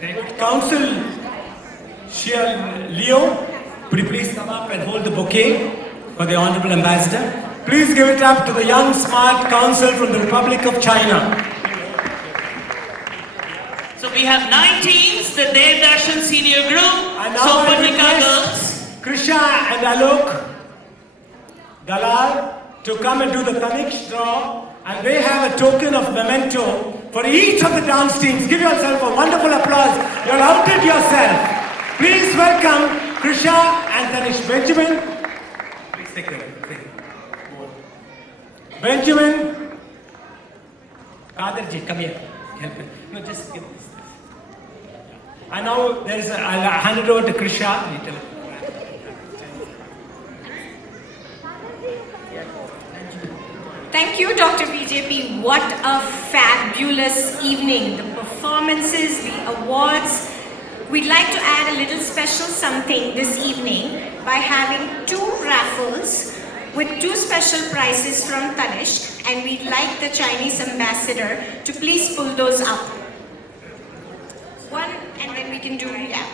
Thank you. Council Xia Leo, could you please come up and hold the bouquet for the Honorable Ambassador? Please give it up to the young, smart council from the Republic of China. So we have 9 teams, the Devdarshan Senior Group, And now I Sopanika request Girls. Krisha and Alok Dalal to come and do the Tanishq draw, and they have a token of memento for each of the dance teams. Give yourself a wonderful applause. You'll outdid yourself. Please welcome Krisha and Tanishq. Benjamin. Please take them. Benjamin. Kadarji, come here. Help me. No, just give this. And now I'll hand it over to Krisha. You tell her. Thank you, Dr. BJP. What a fabulous evening. The performances, the awards. We'd like to add a little special something this evening by having 2 raffles with 2 special prizes from Tanishq, and we'd like the Chinese ambassador to please pull those up. One, and then we can do, yeah.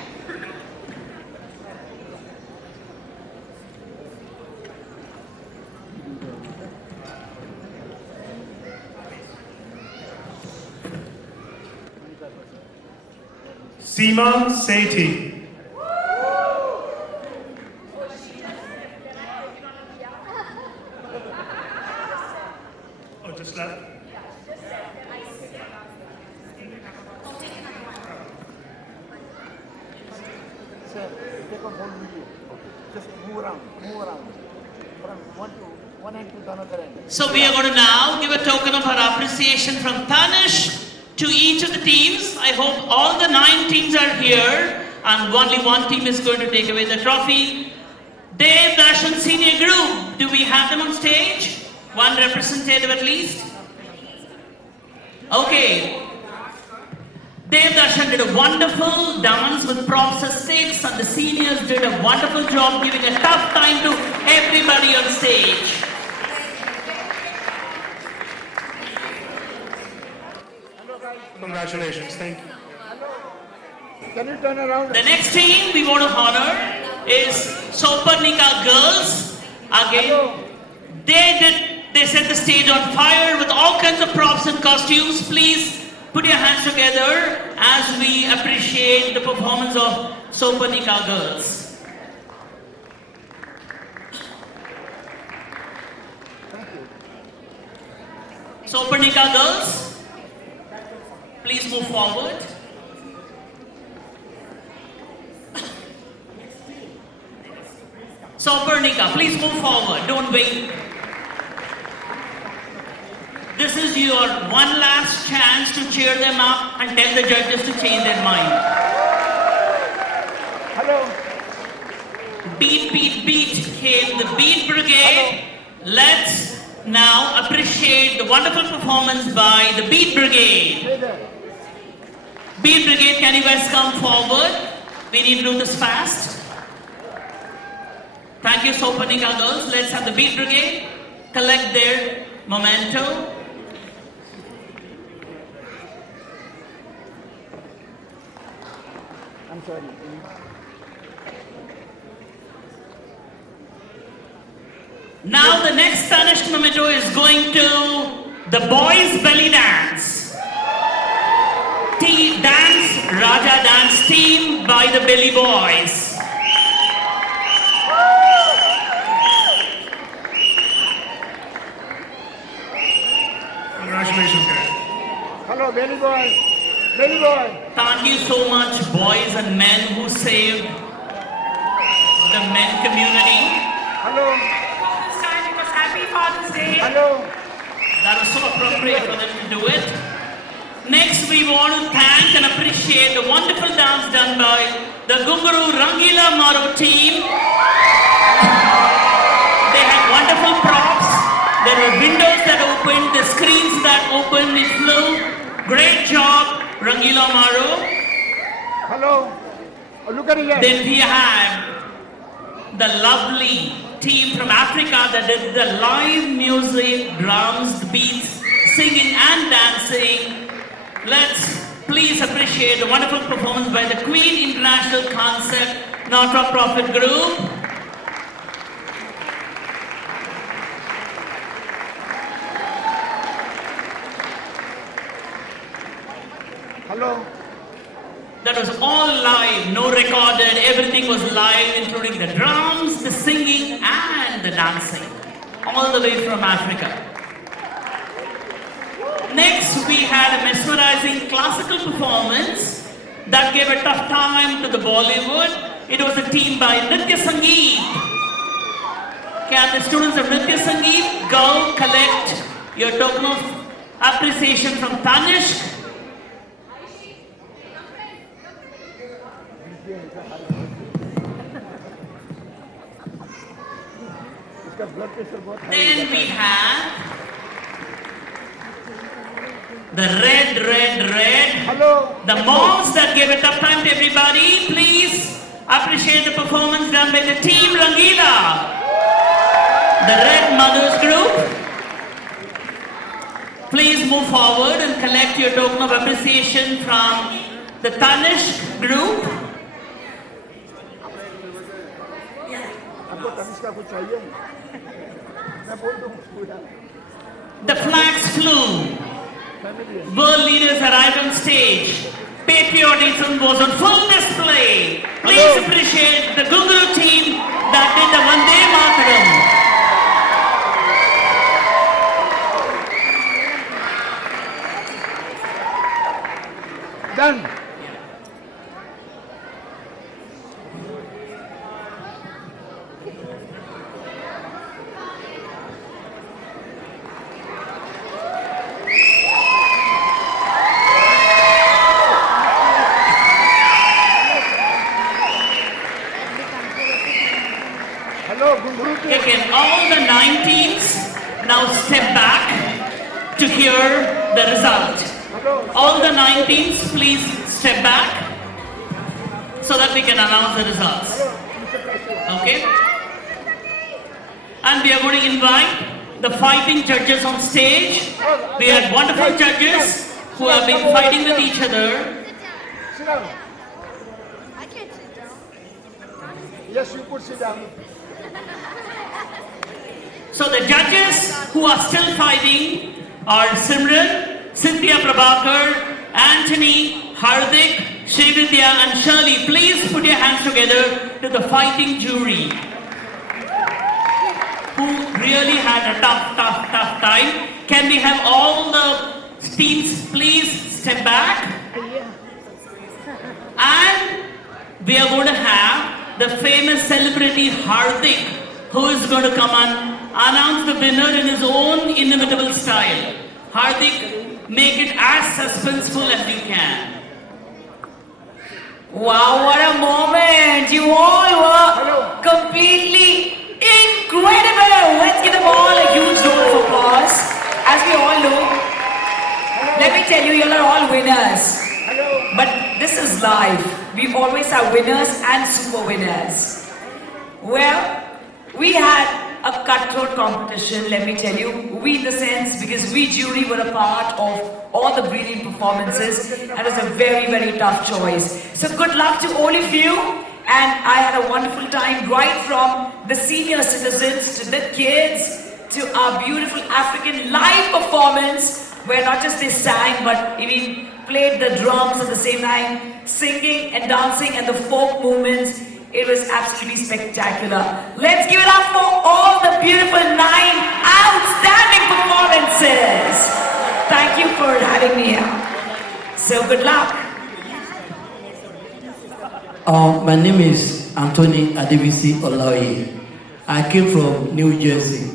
Seema Sethi. Oh, just left? So we are going to now give a token of our appreciation from Tanishq to each of the teams. I hope all the 9 teams are here and only one team is going to take away the trophy. Dev Darshan Senior Group, do we have them on stage? One representative at least? Okay. Dev Darshan did a wonderful dance with props of 6 and the seniors did a wonderful job giving a tough time to everybody on stage. Congratulations, thank you. Can you turn around? The next team we want to honor is Soparnika Girls. Again, they set the stage on fire with all kinds of props and costumes. Please put your hands together as we appreciate the performance of Soparnika Girls. Soparnika Girls, please move forward. Soparnika, please move forward. Don't wait. This is your one last chance to cheer them up and tell the judges to change their mind. Hello. Beat, beat, beat came the Beat Brigade. Let's now appreciate the wonderful performance by the Beat Brigade. Beat Brigade, can you guys come forward? We need to do this fast. Thank you, Soparnika Girls. Let's have the Beat Brigade collect their memento. I'm sorry. Now the next Tanishq memento is going to the boys' belly dance. Raja dance team by the Belly Boys. Congratulations, guys. Hello, Belly Boy. Belly Boy. Thank you so much, boys and men who saved the men community. Hello. Father's time, it was Happy Father's Day. Hello. That was so appropriate for them to do it. Next, we want to thank and appreciate the wonderful dance done by the Gunguru Rangila Maru team. They had wonderful props. There were windows that opened, the screens that opened, it flew. Great job, Rangila Maru. Hello. Oh, look at it here. Then we had the lovely team from Africa that did the live music, drums, beats, singing and dancing. Let's please appreciate the wonderful performance by the Queen International Concept Not-for-Profit Group. Hello. That was all live, no recorded, everything was live, including the drums, the singing, and the dancing, all the way from Africa. Next, we had a mesmerizing classical performance that gave a tough time to the Bollywood. It was a team by Nritya Sangeet. Can the students of Nritya Sangeet go collect your token of appreciation from Tanishq? Then we have the red. Hello. The moms that gave a tough time to everybody. Please appreciate the performance done by the team Rangila. The Red Mothers group. Please move forward and collect your token of appreciation from the Tanishq group. The flags flew. World leaders arrived on stage. Patriotism was on full display. Please appreciate the Gunguru team that did the Vande Mataram. Done. step back to hear the result. All the 9 teams, please step back so that we can announce the results. Okay? And we are going to invite the fighting judges on stage. We have wonderful judges who have been fighting with each other. Sit down. I can't sit down. Yes, you could sit down. So the judges who are still fighting are Simran, Cynthia Prabhakar, Anthony, Hardik, Srividya and Shirley. Please put your hands together to the fighting jury who really had a tough time. Can we have all the teams please step back? And we are going to have the famous celebrity Hardik, who is going to come and announce the winner in his own inimitable style. Hardik, make it as suspenseful as you can. Wow, what a moment! You all were completely incredible! Let's give them all a huge round of applause. As we all know, let me tell you, you are all winners. But this is life. We always have winners and super winners. Well, we had a cutthroat competition, let me tell you. We in the sense, because we jury were a part of all the brilliant performances, and it was a very, very tough choice. So good luck to all of you, and I had a wonderful time, right from the senior citizens to the kids, to our beautiful African live performance, where not just they sang, but even played the drums at the same time, singing and dancing and the folk movements. It was absolutely spectacular. Let's give it up for all the beautiful 9 outstanding performances. Thank you for having me here. So good luck. My name is Anthony Adebisi Olaoye. I came from New Jersey.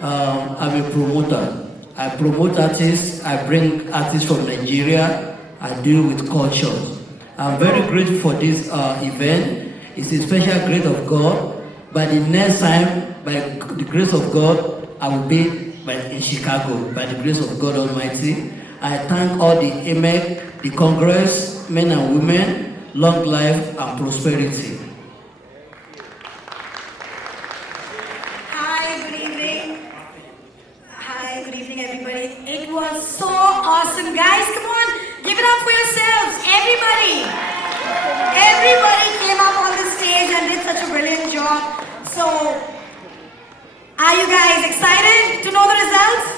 I'm a promoter. I promote artists. I bring artists from Nigeria. I deal with cultures. I'm very grateful for this event. It's a special grace of God. By the next time, by the grace of God, I will be in Chicago, by the grace of God Almighty. I thank all the AMEC, the Congress, men and women, long life and prosperity. Hi, good evening. Hi, good evening, everybody. It was so awesome. Guys, come on, give it up for yourselves, everybody. Everybody came up on the stage and did such a brilliant job. So, are you guys excited to know the results?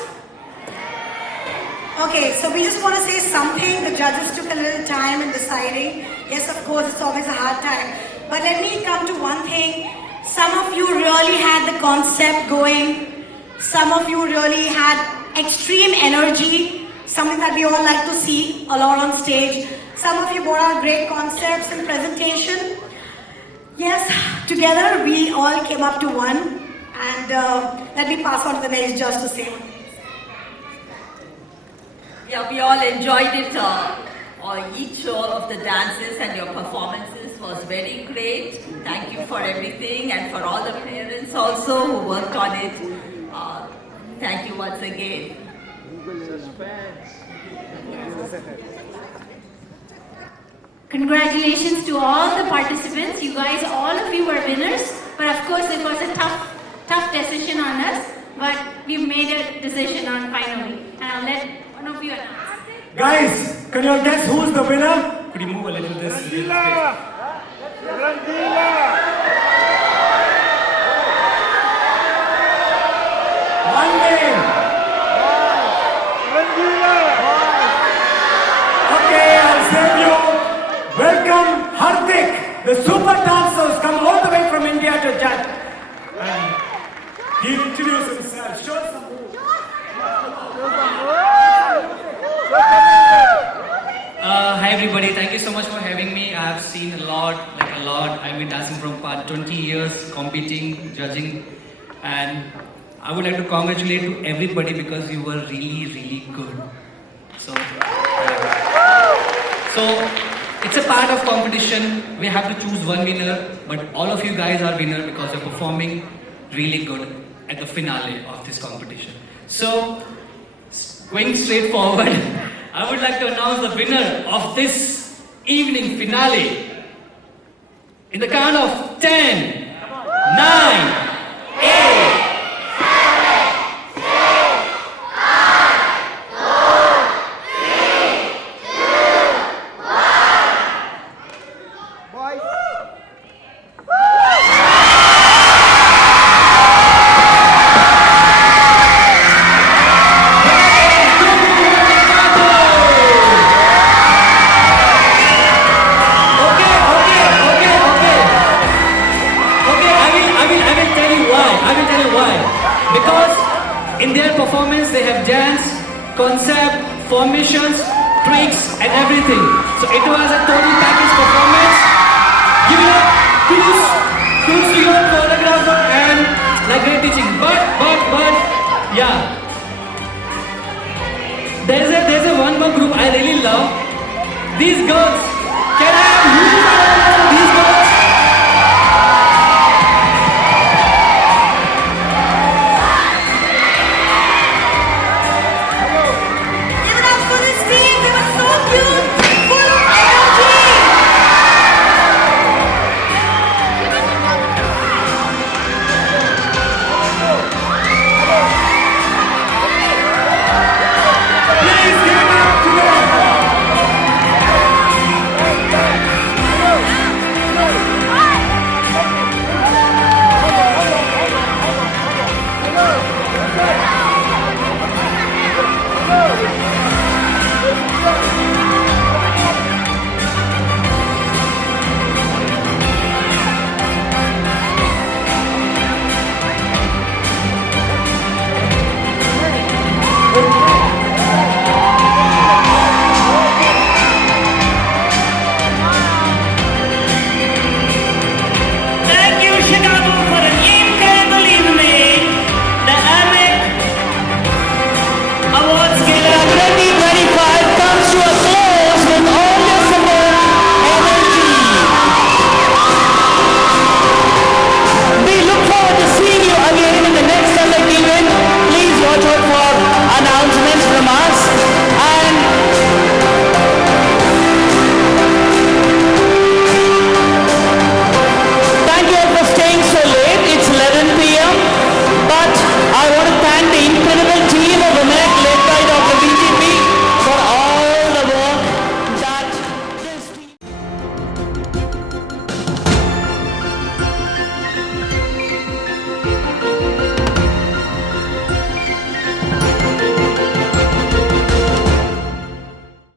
Okay, so we just want to say something. The judges took a little time in deciding. Yes, of course, it's always a hard time. But let me come to one thing. Some of you really had the concept going. Some of you really had extreme energy, something that we all like to see a lot on stage. Some of you brought out great concepts and presentation. Yes, together we all came up to one. And let me pass on to the next judge to say. Yeah, we all enjoyed it. Each of the dances and your performances was very great. Thank you for everything, and for all the parents also who worked on it. Thank you once again. Congratulations to all the participants. You guys, all of you were winners. But of course, it was a tough decision on us. But we've made a decision on finally. And I'll let one of you announce. Guys, can you all guess who's the winner? Could you move a little this? One name. Okay, I'll save you. Welcome Hardik. The super dancers come all the way from India to judge. And he'll introduce himself. Show some moves. Hi everybody, thank you so much for having me. I have seen a lot. I've been dancing from past 20 years, competing, judging, and I would like to congratulate to everybody because you were really, really good. So it's a part of competition. We have to choose one winner, but all of you guys are winner because you're performing really good at the finale of this competition. So, going straight forward, I would like to announce the winner of this evening finale. In the count of 10, 9, 8, in their performance, they have dance, concept, formations, tricks, and everything. So it was a total package performance. Give it up, kudos to your choreographer and like great teaching. But, yeah. There's a one more group I really love. These girls. Can I have huge applause for these girls?